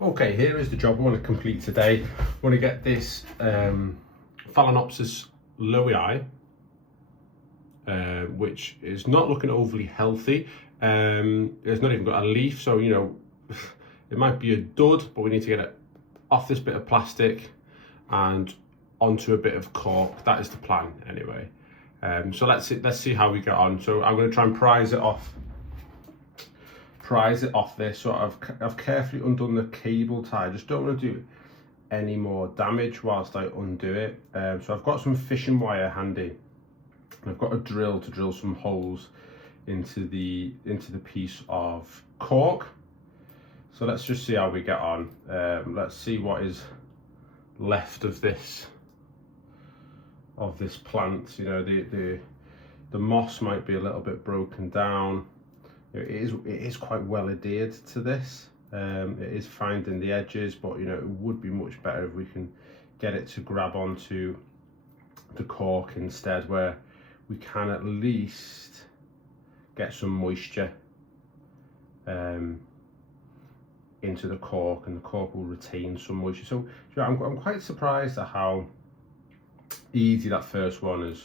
Okay, here is the job I want to complete today. I want to get this Phalaenopsis Lowii, which is not looking overly healthy. It's not even got a leaf, so you know it might be a dud, but we need to get it off this bit of plastic and onto a bit of cork. That is the plan anyway. So let's see how we get on. So I'm going to try and prise it off this. So I've carefully undone the cable tie. I just don't want to do any more damage whilst I undo it. So I've got some fishing wire handy. I've got a drill to drill some holes into the piece of cork. So let's just see how we get on. Let's see what is left of this plant. You know, the moss might be a little bit broken down. It is quite well adhered to this. It is finding the edges, but you know, it would be much better if we can get it to grab onto the cork instead, where we can at least get some moisture into the cork, and the cork will retain some moisture. So you know, I'm quite surprised at how easy that first one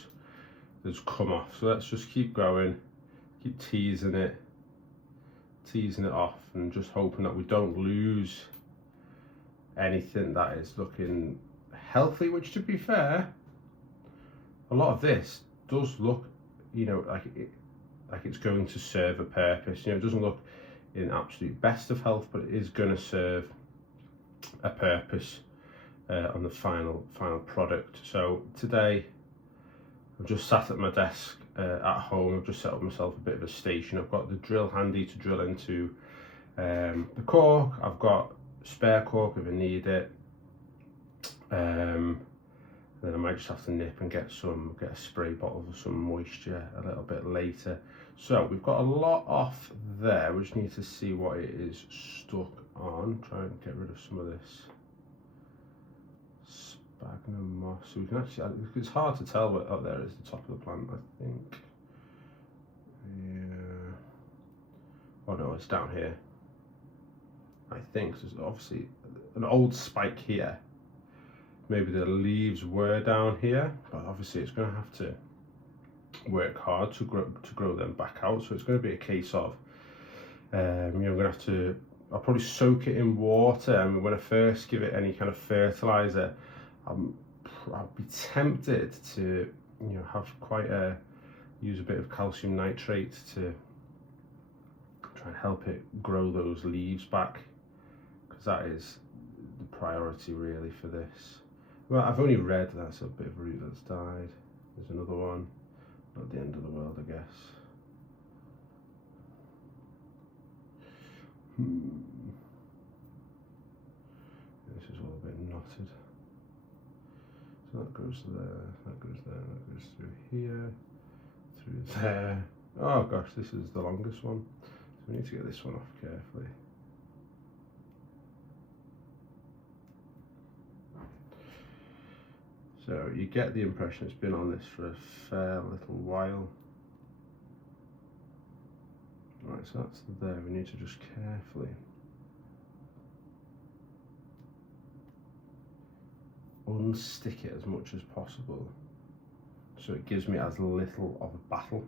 has come off. So let's just keep going, keep teasing it off, and just hoping that we don't lose anything that is looking healthy, which, to be fair, a lot of this does look, you know, like it's going to serve a purpose. You know, it doesn't look in absolute best of health, but it is going to serve a purpose on the final product. So today I've just sat at my desk at home. I've just set up myself a bit of a station. I've got the drill handy to drill into the cork. I've got spare cork if I need it. Then I might just have to nip and get a spray bottle for some moisture a little bit later. So we've got a lot off there. We just need to see what it is stuck on. Try and get rid of some of this Sphagnum moss. So we can actually, it's hard to tell what there is the top of the plant, I think. Yeah. Oh no, it's down here. I think so. There's obviously an old spike here. Maybe the leaves were down here, but obviously it's going to have to work hard to grow them back out. So it's going to be a case of you know, I'm going to have to, I'll probably soak it in water, and when I first give it any kind of fertilizer, I'll be tempted to, you know, use a bit of calcium nitrate to try and help it grow those leaves back, because that is the priority really for this. Well, I've only read that's a bit of root that's died. There's another one. Not the end of the world, I guess. This is all a bit knotted. So that goes there, that goes there, that goes through here, through there. Oh gosh, this is the longest one. So we need to get this one off carefully. So you get the impression it's been on this for a fair little while. Right, so that's there. We need to just carefully unstick it as much as possible, so it gives me as little of a battle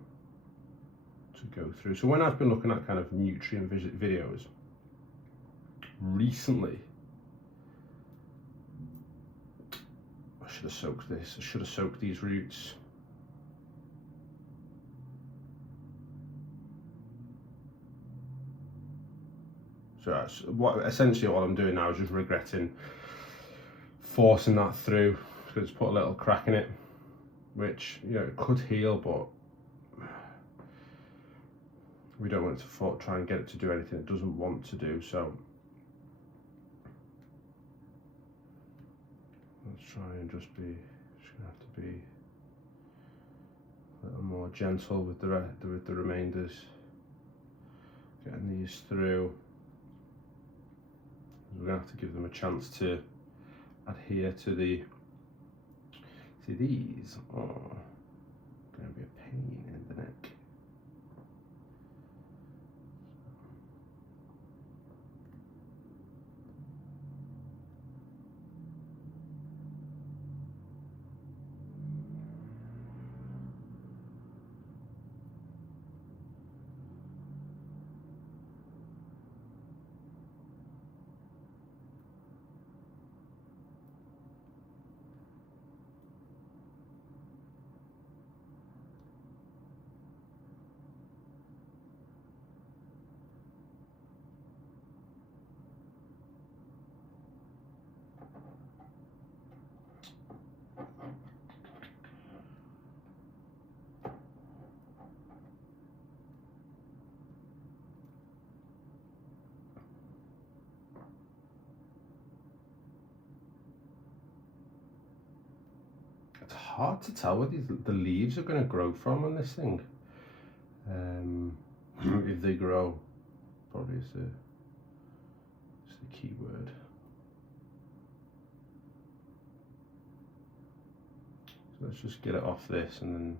to go through. So when I've been looking at kind of nutrient videos recently, I should have soaked this. I should have soaked these roots. So that's essentially what I'm doing now is just regretting forcing that through. So just put a little crack in it, which, you know, it could heal, but we don't want it to try and get it to do anything it doesn't want to do. So let's try and just gonna have to be a little more gentle with the remainders, getting these through. We're gonna have to give them a chance to adhere to the. See, these are going to be a pain in the neck. It's hard to tell where the leaves are going to grow from on this thing. If they grow, probably is the key word. So let's just get it off this, and then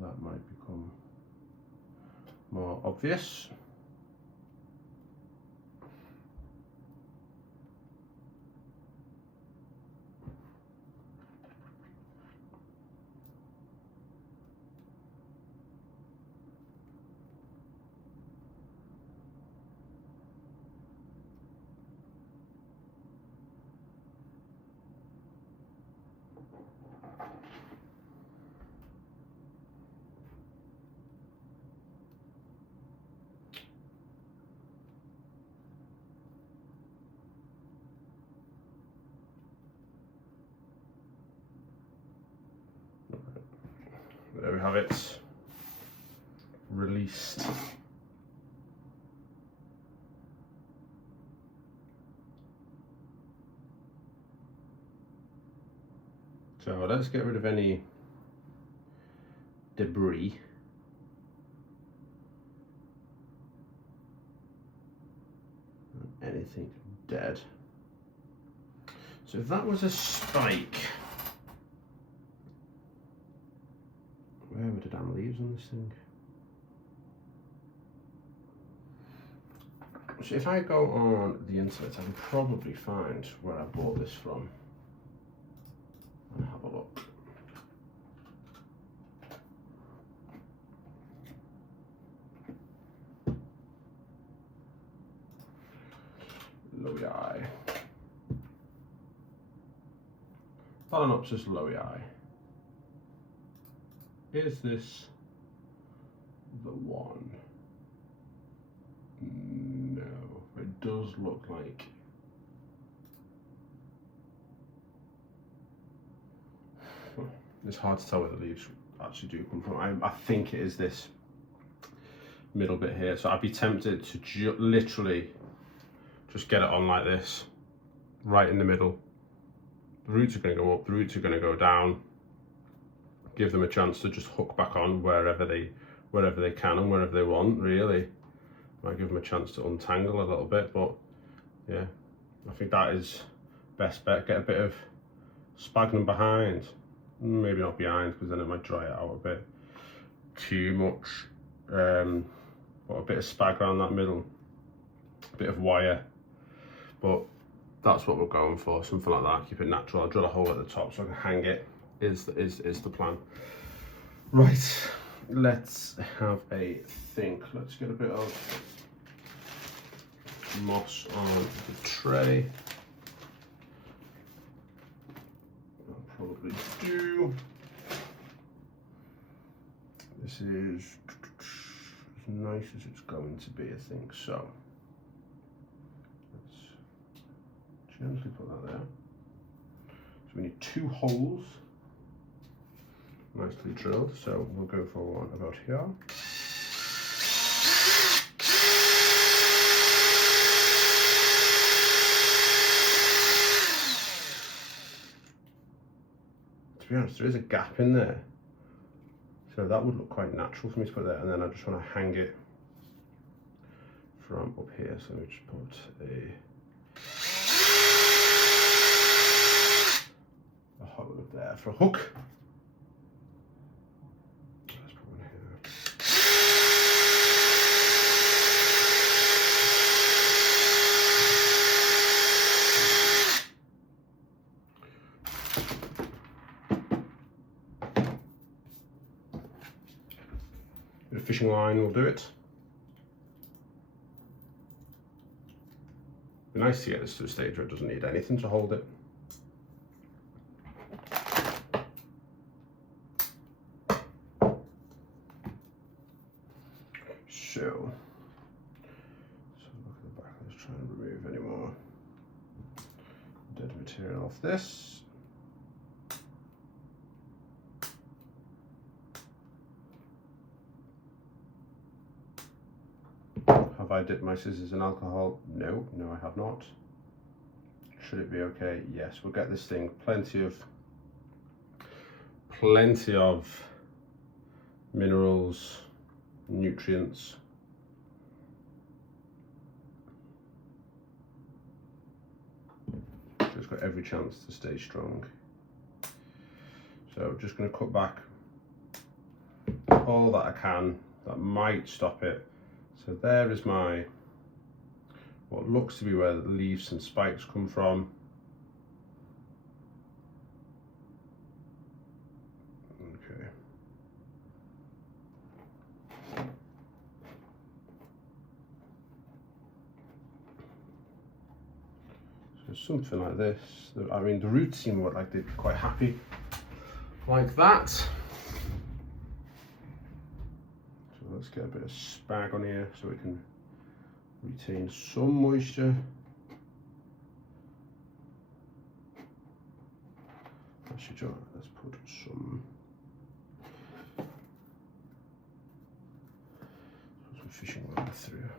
that might become more obvious. There we have it, released. So let's get rid of any debris. Anything dead. So if that was a spike, where were the damn leaves on this thing? So if I go on the internet, I can probably find where I bought this from and have a look. Lowii. Phalaenopsis Lowii. Is this the one? No, it does look like. It's hard to tell where the leaves actually do come from. I think it is this middle bit here. So I'd be tempted to literally just get it on like this, right in the middle. The roots are going to go up, the roots are going to go down. Give them a chance to just hook back on wherever they can and wherever they want, really. Might give them a chance to untangle a little bit, but yeah, I think that is best bet. Get a bit of sphagnum behind, maybe not behind because then it might dry it out a bit too much, but a bit of spag around that middle, a bit of wire, but that's what we're going for, something like that. Keep it natural. I'll drill a hole at the top so I can hang it. Is the plan. Right, let's have a think. Let's get a bit of moss on the tray. I'll probably do. This is as nice as it's going to be, I think. So let's gently put that there. So we need 2 holes. Nicely drilled, so we'll go for one about here. To be honest, there is a gap in there, so that would look quite natural for me to put there, and then I just want to hang it from up here, so we just put a hole up there for a hook. Fishing line will do it. Be nice to get this to a stage where it doesn't need anything to hold it. So look at the back. Let's try and remove any more dead material off this. Have I dipped my scissors in alcohol? No, I have not. should it be okay? Yes, we'll get this thing plenty of minerals, nutrients. So it's got every chance to stay strong. So just going to cut back all that I can that might stop it. So there is my, what looks to be where the leaves and spikes come from. Okay. So something like this. I mean, the roots seem like they'd be quite happy like that. So let's get a bit of spag on here so we can retain some moisture. Actually, let's put some fishing wire through.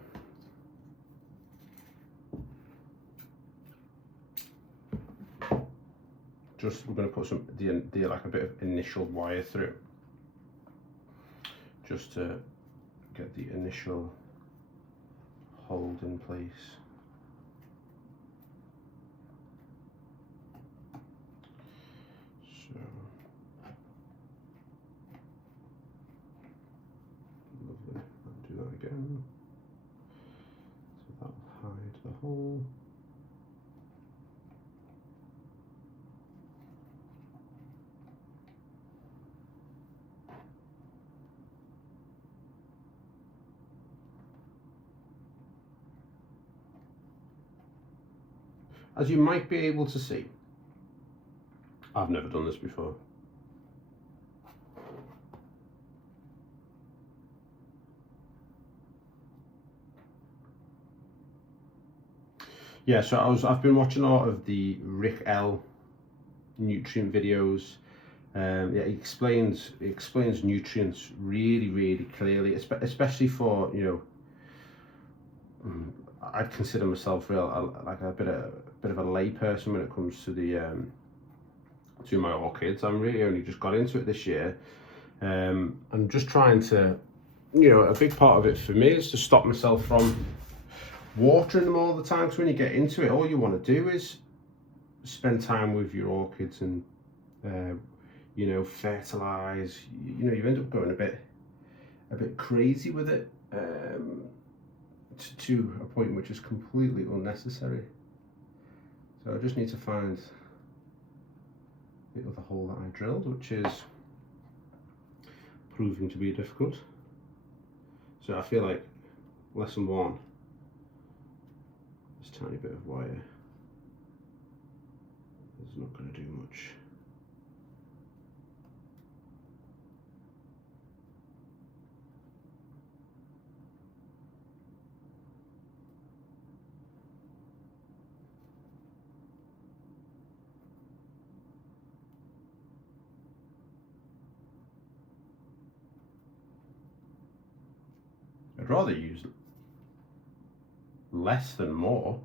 Just, we're going to put some like a bit of initial wire through, just to get the initial hold in place. So lovely. I'll do that again. So that will hide the hole. As you might be able to see, I've never done this before. Yeah, so I've been watching a lot of the Rick L nutrient videos. Yeah, he explains nutrients really clearly, especially for, you know, I'd consider myself like a bit of a lay person when it comes to the to my orchids. I'm really only just got into it this year. I'm just trying to, you know, a big part of it for me is to stop myself from watering them all the time. Because when you get into it, all you want to do is spend time with your orchids and you know, fertilize. You know, you end up going a bit crazy with it. To a point which is completely unnecessary. So I just need to find the other hole that I drilled, which is proving to be difficult. So I feel like lesson one, this tiny bit of wire is not going to do much. I'd rather use less than more.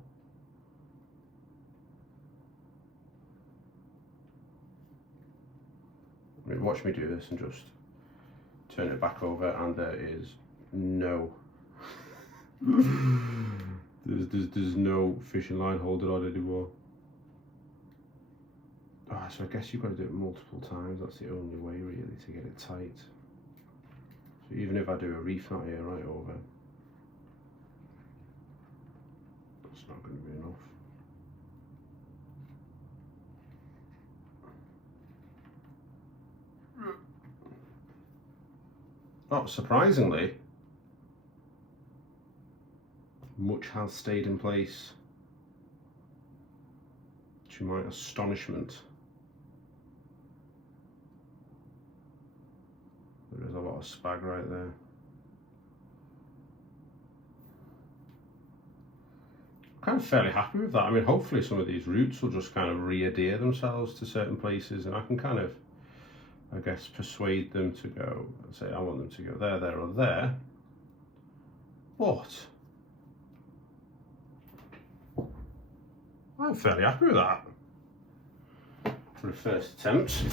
I mean, watch me do this and just turn it back over, and there is no there's no fishing line holding on anymore. Oh, so I guess you've got to do it multiple times. That's the only way really to get it tight. So even if I do a reef knot here right over, it's not going to be enough. Oh, surprisingly, much has stayed in place, to my astonishment. There is a lot of spag right there. I'm kind of fairly happy with that. I mean, hopefully some of these roots will just kind of re-adhere themselves to certain places, and I can kind of, I guess, persuade them to go, say I want them to go there, there or there. But I'm fairly happy with that for the first attempt.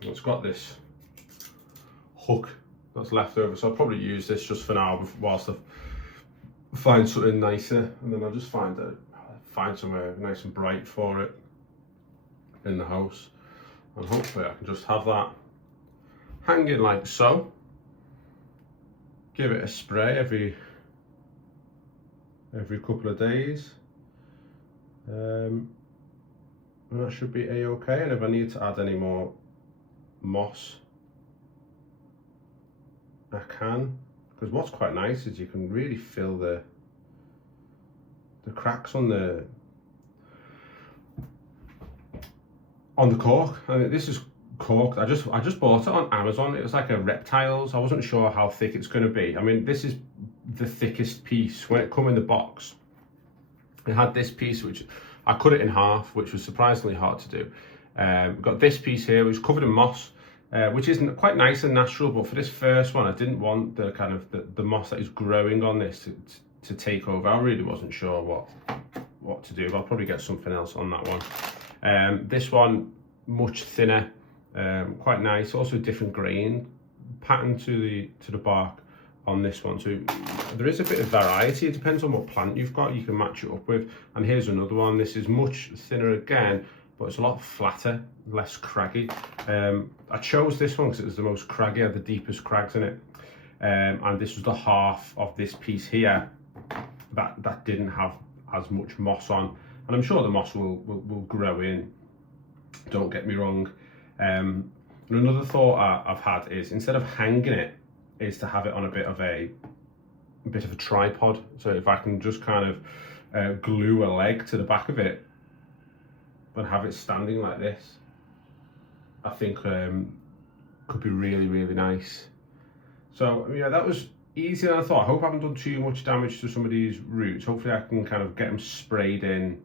It's got this hook that's left over, so I'll probably use this just for now whilst I find something nicer, and then I'll just find somewhere nice and bright for it in the house, and hopefully I can just have that hanging like so. Give it a spray every couple of days, and that should be a-okay. And if I need to add any more moss, I can, because what's quite nice is you can really fill the cracks on the cork. I mean, this is cork. I just bought it on Amazon. It was like a reptiles. I wasn't sure how thick it's going to be. I mean, this is the thickest piece. When it come in the box, it had this piece which I cut it in half, which was surprisingly hard to do. We've got this piece here which is covered in moss, which isn't quite nice and natural, but for this first one I didn't want the kind of the moss that is growing on this to take over. I really wasn't sure what to do, but I'll probably get something else on that one. This one much thinner, quite nice, also different grain pattern to the bark on this one, so there is a bit of variety. It depends on what plant you've got, you can match it up with. And here's another one. This is much thinner again, but it's a lot flatter, less craggy. I chose this one because it was the most craggy, had the deepest crags in it, and this was the half of this piece here that didn't have as much moss on, and I'm sure the moss will grow in, don't get me wrong. And another thought I've had is, instead of hanging it, is to have it on a bit of a tripod. So if I can just kind of glue a leg to the back of it and have it standing like this, I think could be really, really nice. So yeah, that was easier than I thought. I hope I haven't done too much damage to some of these roots. Hopefully I can kind of get them sprayed in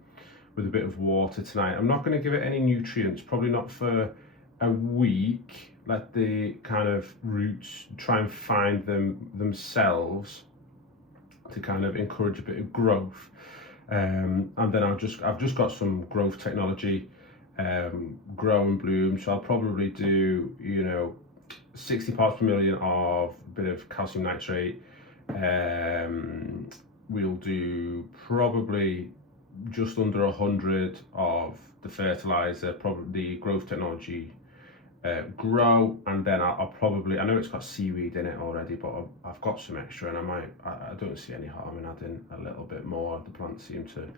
with a bit of water tonight. I'm not going to give it any nutrients, probably not for a week. Let the kind of roots try and find themselves to kind of encourage a bit of growth. And then I've just got some growth technology, grow and bloom. So I'll probably do, 60 parts per million of a bit of calcium nitrate. We'll do probably just under 100 of the fertilizer, probably the growth technology, grow, and then I'll probably, I know it's got seaweed in it already, but I've got some extra, and I don't see any harm in adding a little bit more. The plants seem to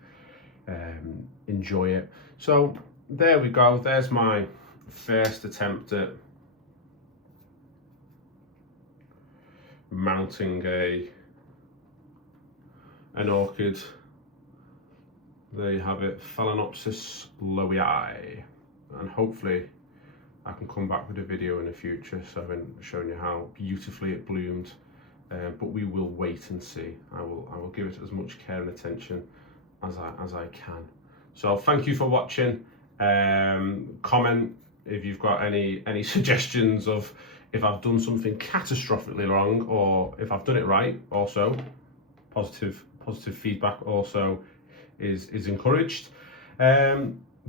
enjoy it. So there we go. There's my first attempt at mounting an orchid. There you have it, Phalaenopsis Lowii, and hopefully I can come back with a video in the future showing you how beautifully it bloomed, but we will wait and see. I will give it as much care and attention as I can. So thank you for watching. Comment if you've got any suggestions of if I've done something catastrophically wrong, or if I've done it right. Also, positive feedback also is encouraged.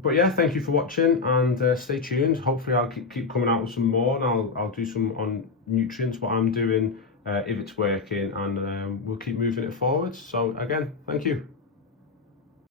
But yeah, thank you for watching, and stay tuned. Hopefully I'll keep coming out with some more, and I'll do some on nutrients, what I'm doing, if it's working, and we'll keep moving it forward. So again, thank you.